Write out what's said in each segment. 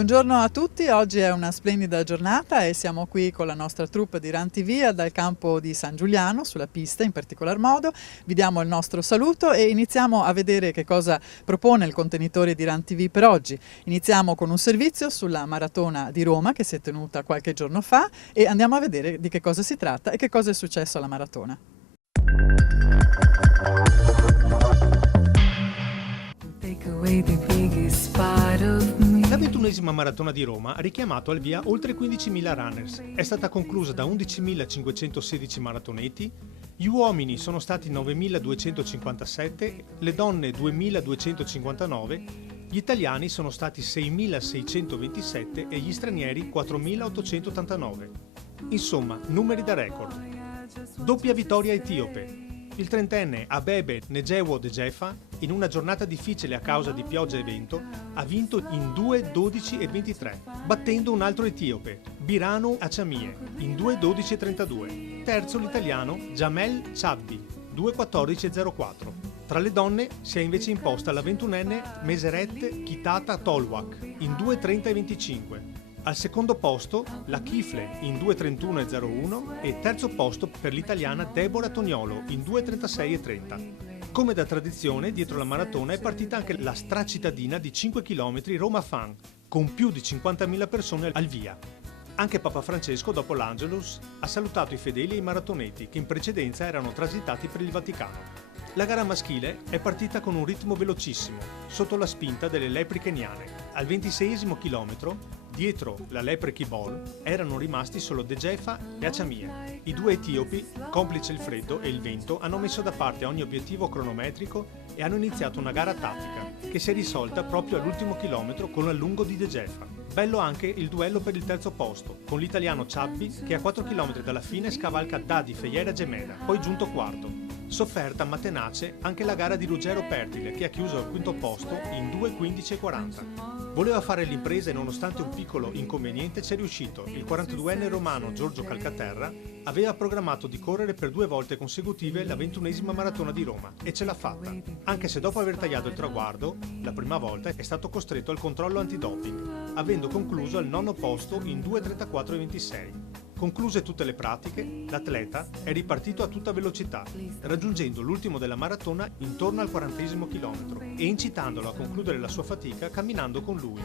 Buongiorno a tutti, oggi è una splendida giornata e siamo qui con la nostra troupe di Run TV dal campo di San Giuliano, sulla pista in particolar modo. Vi diamo il nostro saluto e iniziamo a vedere che cosa propone il contenitore di Run TV per oggi. Iniziamo con un servizio sulla maratona di Roma che si è tenuta qualche giorno fa e andiamo a vedere di che cosa si tratta e che cosa è successo alla maratona. La 21esima maratona di Roma ha richiamato al via oltre 15.000 runners. È stata conclusa da 11.516 maratoneti, gli uomini sono stati 9.257, le donne 2.259, gli italiani sono stati 6.627 e gli stranieri 4.889. Insomma, numeri da record. Doppia vittoria etiope. Il trentenne Abebe Negewo Dejefa, in una giornata difficile a causa di pioggia e vento, ha vinto in 2:12 e 23, battendo un altro etiope, Birhanu Achamie, in 2:12 e 32. Terzo l'italiano Jamel Chabbi, 2:14 e 04. Tra le donne si è invece imposta la 21enne Meseret Kitata Tolwak, in 2:30 e 25. Al secondo posto la Kifle in 2:31 e 01 e terzo posto per l'italiana Deborah Toniolo in 2:36 e 30. Come da tradizione, dietro la maratona è partita anche la stracittadina di 5 km Roma Fan, con più di 50.000 persone al via. Anche Papa Francesco, dopo l'Angelus, ha salutato i fedeli e i maratoneti che in precedenza erano transitati per il Vaticano. La gara maschile è partita con un ritmo velocissimo, sotto la spinta delle lepri keniane. Al 26esimo chilometro, dietro la lepre Kibol, erano rimasti solo Dejefa e Achamie. I due etiopi, complice il freddo e il vento, hanno messo da parte ogni obiettivo cronometrico e hanno iniziato una gara tattica, che si è risolta proprio all'ultimo chilometro con l'allungo di Dejefa. Bello anche il duello per il terzo posto, con l'italiano Ciabbi che a 4 km dalla fine scavalca Dadi Fegliera Gemena, poi giunto quarto. Sofferta ma tenace anche la gara di Ruggero Pertile che ha chiuso al quinto posto in 2:15 e 40. Voleva fare l'impresa e nonostante un piccolo inconveniente ci è riuscito. Il 42enne romano Giorgio Calcaterra aveva programmato di correre per 2 volte consecutive la 21esima maratona di Roma e ce l'ha fatta, anche se dopo aver tagliato il traguardo, la prima volta è stato costretto al controllo antidoping, avendo concluso al 9° posto in 2:34 e 26. Concluse tutte le pratiche, l'atleta è ripartito a tutta velocità, raggiungendo l'ultimo della maratona intorno al 40° chilometro e incitandolo a concludere la sua fatica camminando con lui.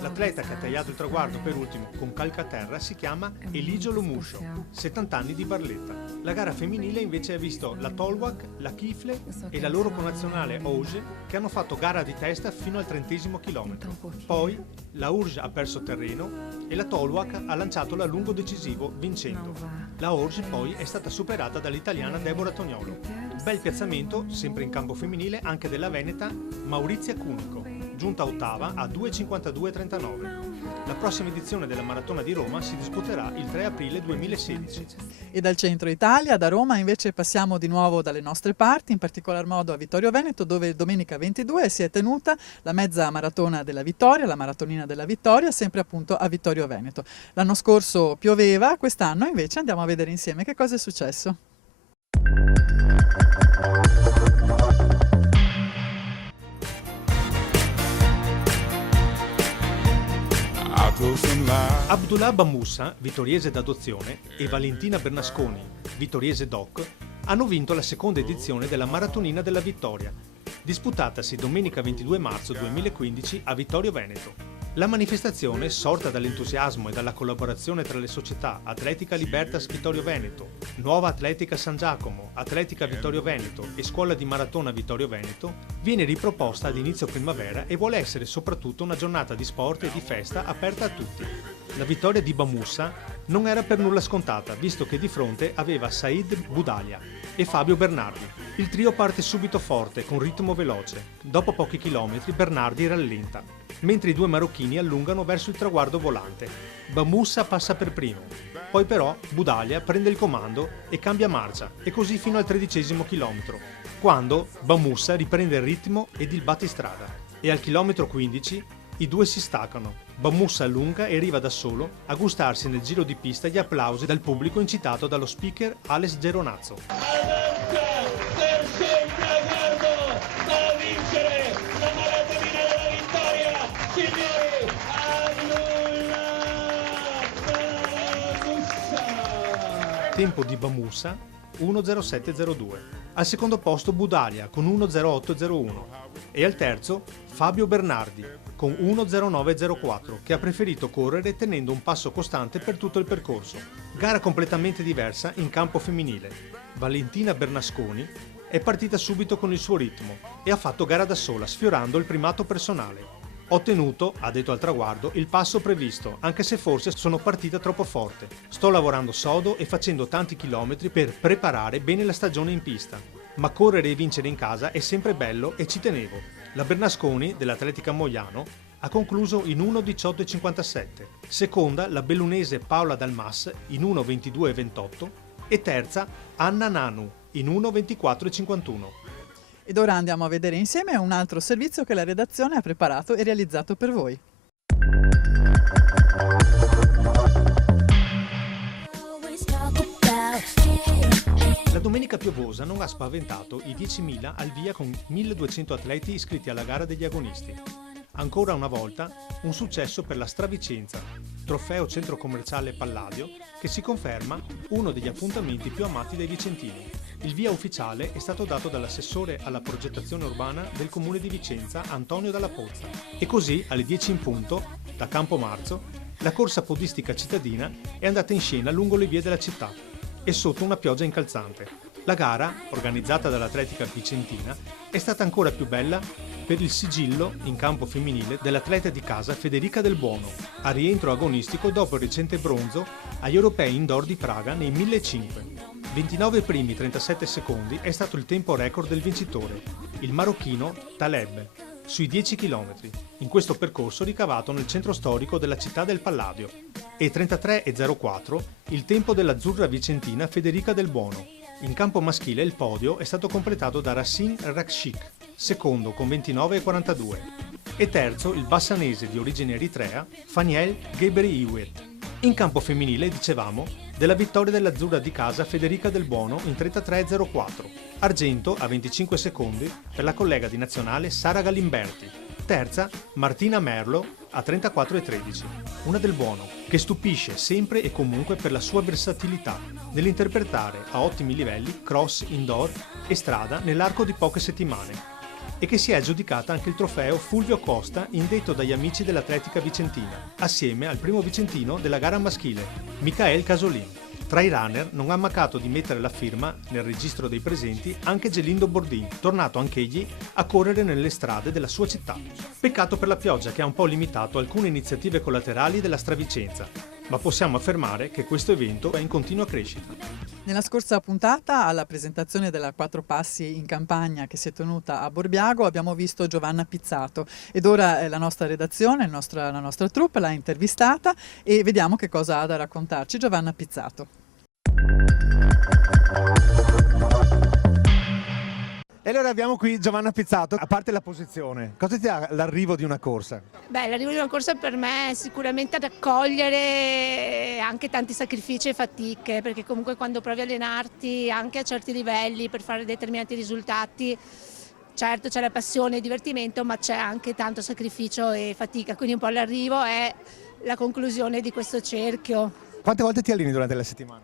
L'atleta che ha tagliato il traguardo per ultimo con Calcaterra si chiama Eligio Lomuscio, 70 anni di Barletta. La gara femminile invece ha visto la Tolwak, la Kifle e la loro connazionale Auge che hanno fatto gara di testa fino al 30° chilometro. Poi la Auge ha perso terreno e la Tolwak ha lanciato l'allungo decisivo vincendo. La Auge poi è stata superata dall'italiana Deborah Toniolo. Bel piazzamento, sempre in campo femminile, anche della veneta Maurizia Cunico, giunta ottava a 2:52,39. La prossima edizione della Maratona di Roma si disputerà il 3 aprile 2016. E dal centro Italia, da Roma, invece passiamo di nuovo dalle nostre parti, in particolar modo a Vittorio Veneto, dove domenica 22 si è tenuta la mezza maratona della Vittoria, la maratonina della Vittoria, sempre appunto a Vittorio Veneto. L'anno scorso pioveva, quest'anno invece andiamo a vedere insieme che cosa è successo. Abdullah Bamussa, vittoriese d'adozione, e Valentina Bernasconi, vittoriese doc, hanno vinto la seconda edizione della Maratonina della Vittoria, disputatasi domenica 22 marzo 2015 a Vittorio Veneto. La manifestazione, sorta dall'entusiasmo e dalla collaborazione tra le società Atletica Libertas Vittorio Veneto, Nuova Atletica San Giacomo, Atletica Vittorio Veneto e Scuola di Maratona Vittorio Veneto, viene riproposta ad inizio primavera e vuole essere soprattutto una giornata di sport e di festa aperta a tutti. La vittoria di Bamussa non era per nulla scontata, visto che di fronte aveva Said Budalia e Fabio Bernardi. Il trio parte subito forte, con ritmo veloce. Dopo pochi chilometri Bernardi rallenta, mentre i due marocchini allungano verso il traguardo volante. Bamussa passa per primo, poi però Budalia prende il comando e cambia marcia, e così fino al 13° chilometro, quando Bamussa riprende il ritmo ed il battistrada. E al chilometro 15 i due si staccano. Bamussa allunga e arriva da solo a gustarsi nel giro di pista gli applausi dal pubblico incitato dallo speaker Alex Geronazzo. Terzo traguardo da vincere la maratonina della Vittoria, signori, tempo di Bamussa 1:07:02. Al secondo posto Budalia con 1:08:01 e al terzo Fabio Bernardi con 1:09:04 che ha preferito correre tenendo un passo costante per tutto il percorso. Gara completamente diversa in campo femminile. Valentina Bernasconi è partita subito con il suo ritmo e ha fatto gara da sola sfiorando il primato personale. Ho tenuto, ha detto al traguardo, il passo previsto, anche se forse sono partita troppo forte. Sto lavorando sodo e facendo tanti chilometri per preparare bene la stagione in pista. Ma correre e vincere in casa è sempre bello e ci tenevo. La Bernasconi, dell'Atletica Moiano, ha concluso in 1:18:57. Seconda la bellunese Paola Dalmas in 1:22:28 e terza Anna Nanu in 1:24:51. Ed ora andiamo a vedere insieme un altro servizio che la redazione ha preparato e realizzato per voi. La domenica piovosa non ha spaventato i 10.000 al via con 1.200 atleti iscritti alla gara degli agonisti. Ancora una volta un successo per la Stravicenza, trofeo centro commerciale Palladio, che si conferma uno degli appuntamenti più amati dai vicentini. Il via ufficiale è stato dato dall'assessore alla progettazione urbana del comune di Vicenza, Antonio Dalla Pozza. E così, alle 10 in punto, da Campo Marzo, la corsa podistica cittadina è andata in scena lungo le vie della città e sotto una pioggia incalzante. La gara, organizzata dall'Atletica Vicentina, è stata ancora più bella per il sigillo in campo femminile dell'atleta di casa Federica Del Buono, a rientro agonistico dopo il recente bronzo agli Europei Indoor di Praga nei 1500. 29 primi 37 secondi è stato il tempo record del vincitore, il marocchino Taleb, sui 10 km, in questo percorso ricavato nel centro storico della città del Palladio, e 33:04 il tempo dell'azzurra vicentina Federica Del Buono. In campo maschile il podio è stato completato da Racine Rakshik, secondo con 29:42, e terzo il bassanese di origine eritrea Faniel Gebrhiwet. In campo femminile, dicevamo, della vittoria dell'azzurra di casa Federica Del Buono in 33:04, argento a 25 secondi per la collega di nazionale Sara Galimberti, terza Martina Merlo a 34:13, una Del Buono che stupisce sempre e comunque per la sua versatilità nell'interpretare a ottimi livelli cross, indoor e strada nell'arco di poche settimane, e che si è aggiudicata anche il trofeo Fulvio Costa indetto dagli amici dell'Atletica Vicentina, assieme al primo vicentino della gara maschile, Michael Casolin. Tra i runner non ha mancato di mettere la firma nel registro dei presenti anche Gelindo Bordin, tornato anch'egli a correre nelle strade della sua città. Peccato per la pioggia che ha un po' limitato alcune iniziative collaterali della Stravicenza, ma possiamo affermare che questo evento è in continua crescita. Nella scorsa puntata, alla presentazione della Quattro Passi in campagna che si è tenuta a Borbiago, abbiamo visto Giovanna Pizzato ed ora la nostra redazione, la nostra troupe l'ha intervistata e vediamo che cosa ha da raccontarci Giovanna Pizzato. E allora abbiamo qui Giovanna Pizzato. A parte la posizione, cosa ti dà l'arrivo di una corsa? Beh, l'arrivo di una corsa per me è sicuramente raccogliere anche tanti sacrifici e fatiche, perché comunque quando provi a allenarti anche a certi livelli per fare determinati risultati, certo c'è la passione e il divertimento, ma c'è anche tanto sacrificio e fatica, quindi un po' l'arrivo è la conclusione di questo cerchio. Quante volte ti alleni durante la settimana?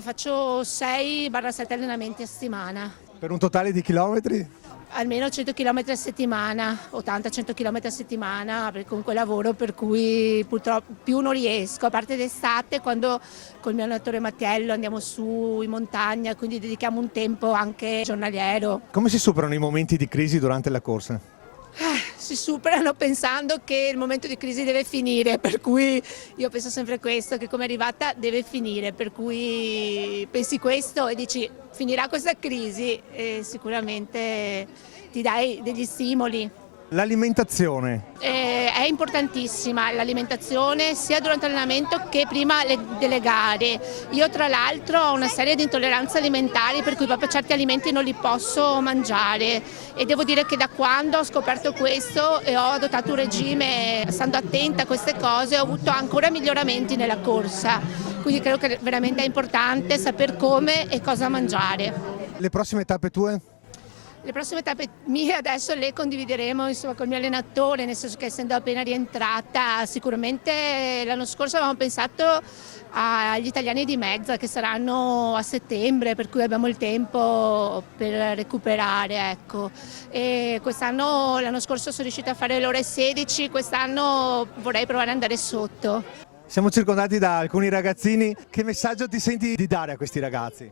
Faccio 6-7 allenamenti a settimana. Per un totale di chilometri? Almeno 100 km a settimana, 80-100 km a settimana, perché comunque lavoro per cui purtroppo più non riesco, a parte d'estate quando col mio allenatore Mattiello andiamo su in montagna, quindi dedichiamo un tempo anche giornaliero. Come si superano i momenti di crisi durante la corsa? Si superano pensando che il momento di crisi deve finire, per cui io penso sempre questo, che come è arrivata deve finire, per cui pensi questo e dici finirà questa crisi e sicuramente ti dai degli stimoli. L'alimentazione? È importantissima l'alimentazione sia durante l'allenamento che prima delle gare. Io tra l'altro ho una serie di intolleranze alimentari per cui proprio certi alimenti non li posso mangiare e devo dire che da quando ho scoperto questo e ho adottato un regime stando attenta a queste cose ho avuto ancora miglioramenti nella corsa, quindi credo che veramente è importante saper come e cosa mangiare. Le prossime tappe tue? Le prossime tappe mie adesso le condivideremo insomma col mio allenatore, nel senso che essendo appena rientrata, sicuramente l'anno scorso avevamo pensato agli italiani di mezza che saranno a settembre, per cui abbiamo il tempo per recuperare, ecco. E quest'anno, l'anno scorso sono riuscita a fare l'ora 16, quest'anno vorrei provare ad andare sotto. Siamo circondati da alcuni ragazzini. Che messaggio ti senti di dare a questi ragazzi?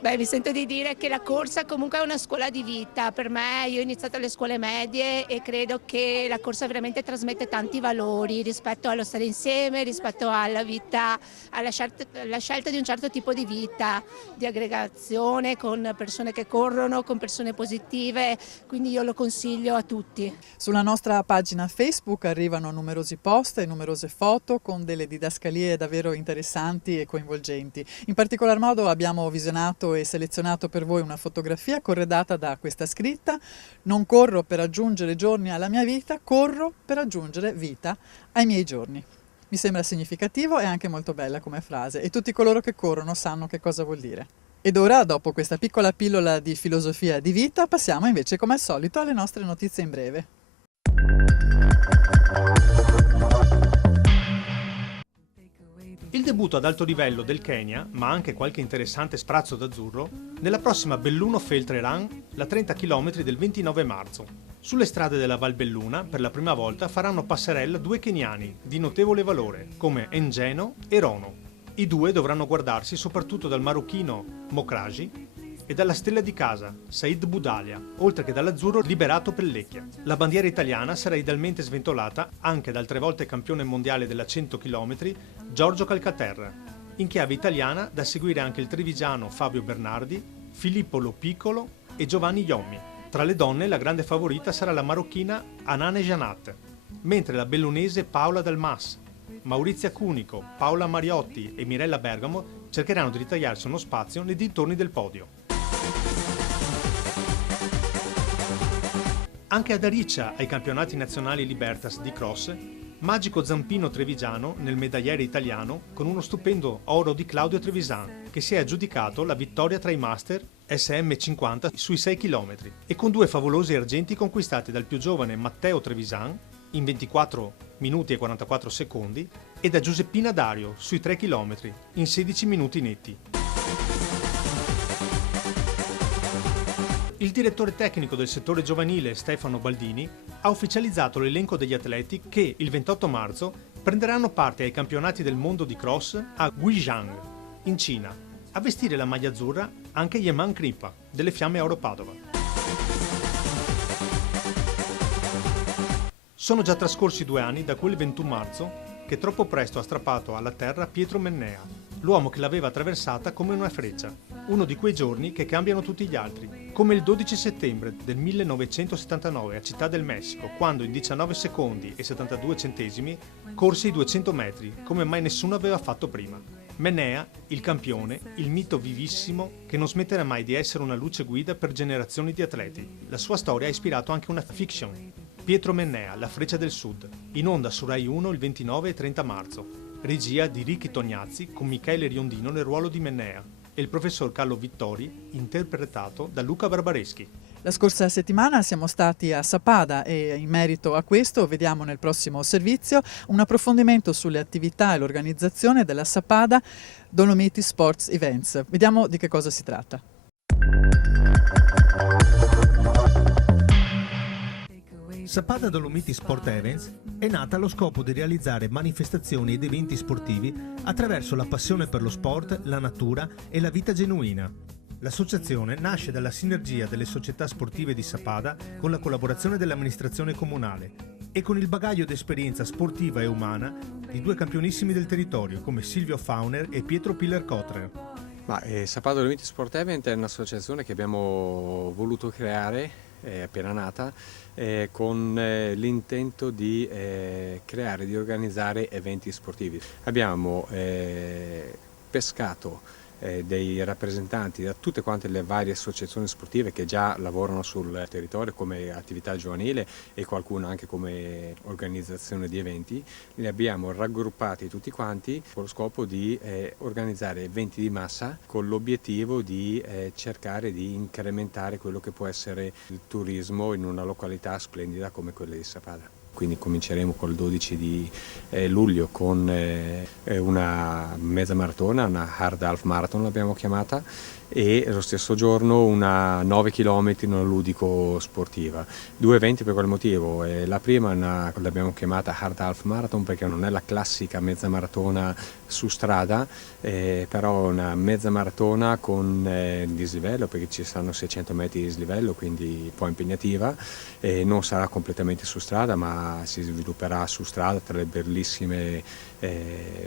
Beh, mi sento di dire che la corsa comunque è una scuola di vita. Per me, io ho iniziato alle scuole medie e credo che la corsa veramente trasmette tanti valori rispetto allo stare insieme, rispetto alla vita, alla scelta di un certo tipo di vita, di aggregazione con persone che corrono, con persone positive, quindi io lo consiglio a tutti. Sulla nostra pagina Facebook arrivano numerosi post e numerose foto con delle didascalie davvero interessanti e coinvolgenti. In particolar modo abbiamo visionato e selezionato per voi una fotografia corredata da questa scritta: non corro per aggiungere giorni alla mia vita, corro per aggiungere vita ai miei giorni. Mi sembra significativo e anche molto bella come frase, e tutti coloro che corrono sanno che cosa vuol dire. Ed ora, dopo questa piccola pillola di filosofia di vita, passiamo invece come al solito alle nostre notizie in breve. Il debutto ad alto livello del Kenya, ma anche qualche interessante sprazzo d'azzurro, nella prossima Belluno Trail Run, la 30 km del 29 marzo. Sulle strade della Val Belluna, per la prima volta, faranno passerella due keniani di notevole valore, come Engeno e Rono. I due dovranno guardarsi soprattutto dal marocchino Mokraji e dalla stella di casa, Said Budalia, oltre che dall'azzurro liberato Pellecchia. La bandiera italiana sarà idealmente sventolata anche dal 3 volte campione mondiale della 100 km Giorgio Calcaterra. In chiave italiana da seguire anche il trevigiano Fabio Bernardi, Filippo Lopiccolo e Giovanni Iommi. Tra le donne la grande favorita sarà la marocchina Anane Janat, mentre la bellunese Paola Dalmas, Maurizia Cunico, Paola Mariotti e Mirella Bergamo cercheranno di ritagliarsi uno spazio nei dintorni del podio. Anche ad Ariccia, ai campionati nazionali Libertas di cross, Magico Zampino Trevigiano nel medagliere italiano con uno stupendo oro di Claudio Trevisan, che si è aggiudicato la vittoria tra i master SM50 sui 6 km, e con 2 favolosi argenti conquistati dal più giovane Matteo Trevisan in 24 minuti e 44 secondi e da Giuseppina Dario sui 3 km in 16 minuti netti. Il direttore tecnico del settore giovanile Stefano Baldini ha ufficializzato l'elenco degli atleti che il 28 marzo prenderanno parte ai campionati del mondo di cross a Guizhang, in Cina. A vestire la maglia azzurra anche Yeman Kripa delle Fiamme Oro Padova. Sono già trascorsi 2 anni da quel 21 marzo che troppo presto ha strappato alla terra Pietro Mennea, l'uomo che l'aveva attraversata come una freccia. Uno di quei giorni che cambiano tutti gli altri, come il 12 settembre del 1979 a Città del Messico, quando in 19 secondi e 72 centesimi corse i 200 metri, come mai nessuno aveva fatto prima. Mennea, il campione, il mito vivissimo che non smetterà mai di essere una luce guida per generazioni di atleti. La sua storia ha ispirato anche una fiction, Pietro Mennea, La Freccia del Sud, in onda su Rai 1 il 29 e 30 marzo. Regia di Ricky Tognazzi con Michele Riondino nel ruolo di Mennea e il professor Carlo Vittori, interpretato da Luca Barbareschi. La scorsa settimana siamo stati a Sappada e in merito a questo vediamo nel prossimo servizio un approfondimento sulle attività e l'organizzazione della Sappada Dolomiti Sports Events. Vediamo di che cosa si tratta. Sappada Dolomiti Sport Events è nata allo scopo di realizzare manifestazioni ed eventi sportivi attraverso la passione per lo sport, la natura e la vita genuina. L'associazione nasce dalla sinergia delle società sportive di Sappada con la collaborazione dell'amministrazione comunale e con il bagaglio d'esperienza sportiva e umana di 2 campionissimi del territorio come Silvio Fauner e Pietro Piller-Cotrer. Sappada Dolomiti Sport Event è un'associazione che abbiamo voluto creare, è appena nata, con l'intento di creare, di organizzare eventi sportivi. Abbiamo pescato dei rappresentanti da tutte quante le varie associazioni sportive che già lavorano sul territorio come attività giovanile e qualcuno anche come organizzazione di eventi. Li abbiamo raggruppati tutti quanti con lo scopo di organizzare eventi di massa con l'obiettivo di cercare di incrementare quello che può essere il turismo in una località splendida come quella di Sappada. Quindi cominceremo col 12 di luglio con una mezza maratona, una hard half marathon l'abbiamo chiamata, e lo stesso giorno una 9 km, una ludico sportiva. 2 eventi per quel motivo. La prima l'abbiamo chiamata hard half marathon perché non è la classica mezza maratona su strada, però una mezza maratona con dislivello, perché ci saranno 600 metri di dislivello, quindi un po' impegnativa. Non sarà completamente su strada, ma si svilupperà su strada tra le bellissime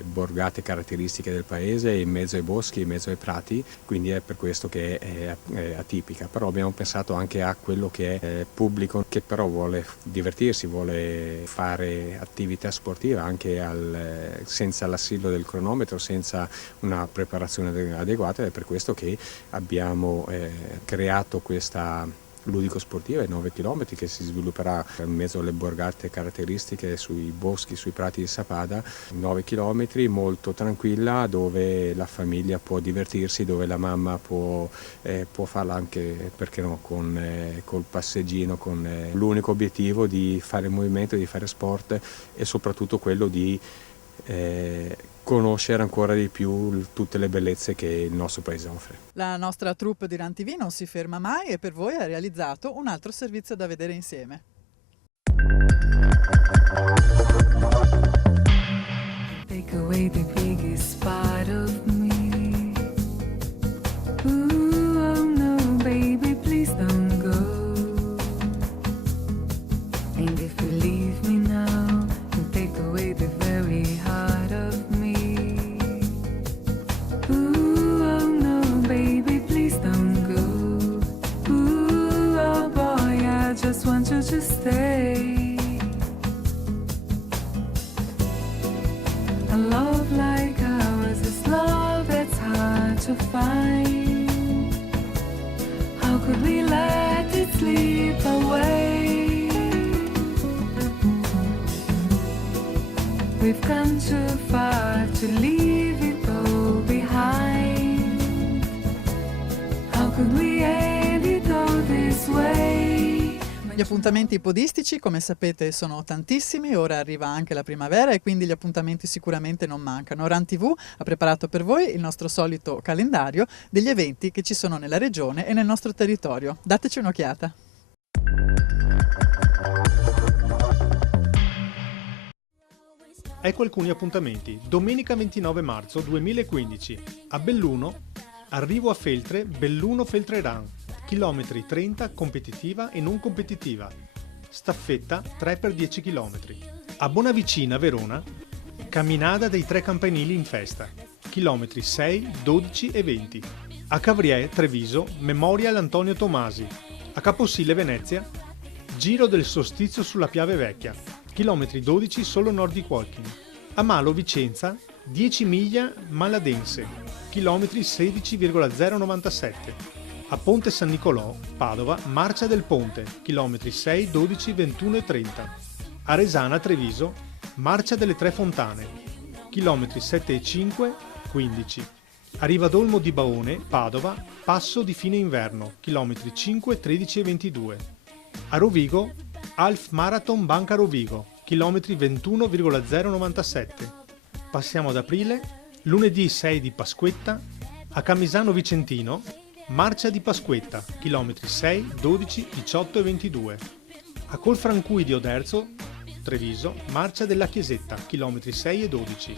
borgate caratteristiche del paese, in mezzo ai boschi, in mezzo ai prati, quindi è per questo che è atipica. Però abbiamo pensato anche a quello che è pubblico, che però vuole divertirsi, vuole fare attività sportiva anche senza l'assillo del cronometro, senza una preparazione adeguata, ed è per questo che abbiamo creato questa ludico sportiva, 9 km, che si svilupperà in mezzo alle borgate caratteristiche, sui boschi, sui prati di Sappada. 9 km molto tranquilla, dove la famiglia può divertirsi, dove la mamma può farla anche, perché no, col passeggino, con l'unico obiettivo di fare movimento, di fare sport, e soprattutto quello di conoscere ancora di più tutte le bellezze che il nostro paese offre. La nostra troupe di Run TV non si ferma mai e per voi ha realizzato un altro servizio da vedere insieme. Take away the biggest part of me. Ooh, oh no, baby, please don't go. And if you leave me now, you take away the very heart of me. Ooh, oh no, baby, please don't go. Ooh, oh boy, I just want you to stay. A love like ours is love that's hard to find. How could we let it slip away? We've come too far to leave it all behind. How could we end it all this way? Gli appuntamenti podistici, come sapete, sono tantissimi, ora arriva anche la primavera e quindi gli appuntamenti sicuramente non mancano. Run TV ha preparato per voi il nostro solito calendario degli eventi che ci sono nella regione e nel nostro territorio. Dateci un'occhiata. Ecco alcuni appuntamenti. Domenica 29 marzo 2015 a Belluno, arrivo a Feltre, Belluno Feltre Run, chilometri 30 competitiva e non competitiva, staffetta 3x10 km. A Bonavicina, Verona, camminata dei 3 campanili in festa, chilometri 6, 12 e 20. A Cavriè, Treviso, Memorial Antonio Tomasi. A Caposile, Venezia, giro del solstizio sulla Piave Vecchia, chilometri 12 solo Nordic Walking. A Malo, Vicenza, 10 miglia Maladense, chilometri 16,097. A Ponte San Nicolò, Padova, Marcia del Ponte, chilometri 6, 12, 21 e 30. A Resana, Treviso, Marcia delle Tre Fontane, chilometri 7 e 5, 15. A Rivadolmo di Baone, Padova, Passo di Fine Inverno, chilometri 5, 13 e 22. A Rovigo, Half Marathon Banca Rovigo, chilometri 21,097. Passiamo ad aprile, lunedì 6 di Pasquetta, a Camisano Vicentino, Marcia di Pasquetta, chilometri 6, 12, 18 e 22. A Colfrancui di Oderzo, Treviso, Marcia della Chiesetta, chilometri 6 e 12.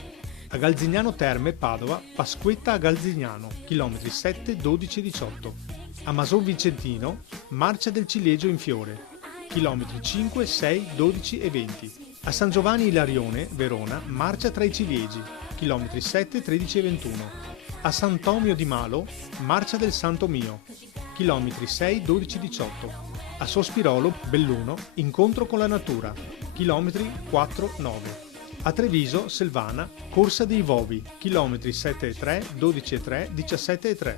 A Galzignano Terme, Padova, Pasquetta a Galzignano, chilometri 7, 12 e 18. A Mason Vicentino, Marcia del Ciliegio in Fiore, chilometri 5, 6, 12 e 20. A San Giovanni Ilarione, Verona, Marcia tra i Ciliegi, chilometri 7, 13 e 21. A Sant'Omio di Malo, Marcia del Santo Mio, chilometri 6, 12 e 18. A Sospirolo, Belluno, incontro con la natura, chilometri 4, 9. A Treviso, Selvana, Corsa dei Vovi, chilometri 7,3, 12,3, 17,3.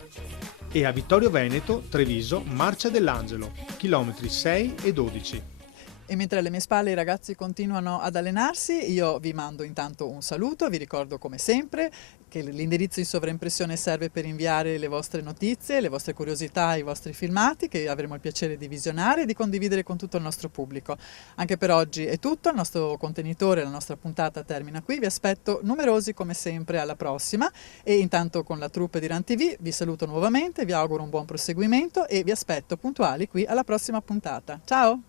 E a Vittorio Veneto, Treviso, Marcia dell'Angelo, chilometri 6 e 12. E mentre alle mie spalle i ragazzi continuano ad allenarsi, io vi mando intanto un saluto, vi ricordo come sempre che l'indirizzo in sovraimpressione serve per inviare le vostre notizie, le vostre curiosità, i vostri filmati che avremo il piacere di visionare e di condividere con tutto il nostro pubblico. Anche per oggi è tutto, il nostro contenitore, la nostra puntata termina qui, vi aspetto numerosi come sempre alla prossima e intanto con la troupe di Run TV vi saluto nuovamente, vi auguro un buon proseguimento e vi aspetto puntuali qui alla prossima puntata. Ciao!